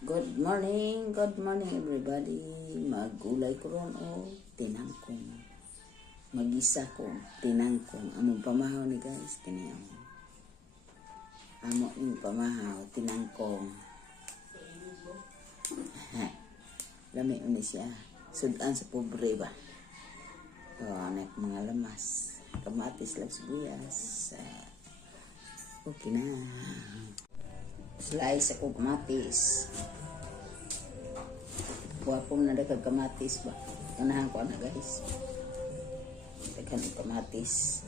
Good morning everybody. Magulay ko ron o tinangkong. Magisa ko tinangkong. Among pamahaw ni guys, kaniya. Amo yung pamahaw, tinangkong. Lami ni siya. Sudan sa pobre ba? O, anak mga lamas. Kamatis lang sibuyas. Okay na. Slice ako kamatis. Wapong na dagag kamatis ba? Kanahan ko na guys. Daghan ang kamatis.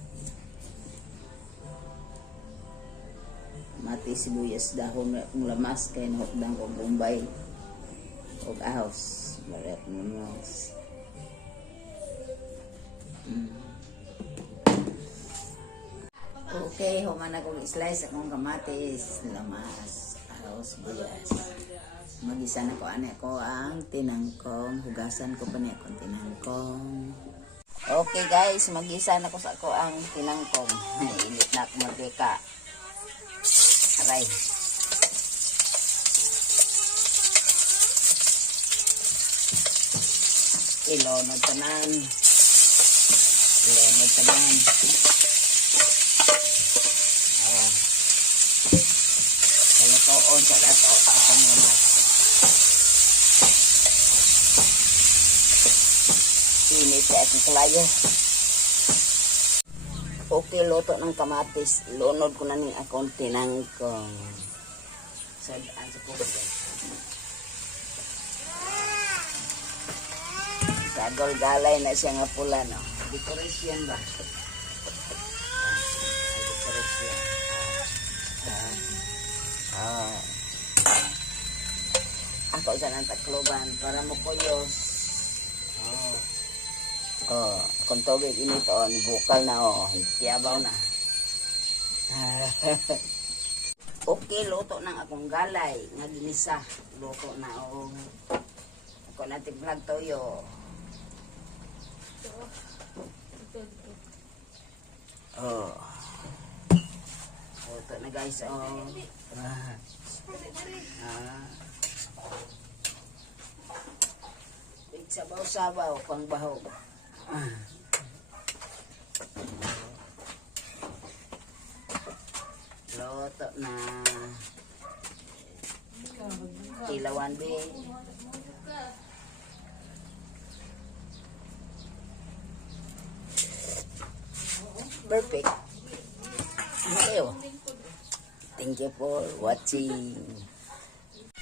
Kamatis, sibuyas, dahon, kung lamas, kaya nahukdang ko Bombay. O ahos. Barat munos. Okay, humana kong slice akong kamatis, lamas, ahos, sibuyas. Magisa na ko ang tinangkong. Hugasan ko pa niya akong tinangkong. Okay guys, magisa na ko sa ako ang tinangkong. Init na ako magdeka. Aray. Ilonod tanan. Ilonod tanan. Kalatoon sa lato akong lamas. Init sa aking kalayo. Okay, luto ng kamatis. Lunod ko na ni akong tinangkong. Sadaan sa puso. Sagol galay na siya nga pula, no? Decoration ba? Decoration. Ako sa nang takloban para mo kuyos. Kung tubig init ni bukal na tiyabaw na. Okay, luto ng akong galay nga ginisa. Luto na ako natin vlog toyo. Luto na guys, sabaw-sabaw pang bahog. Loto na kilawan be. Perfect. Thank you for watching.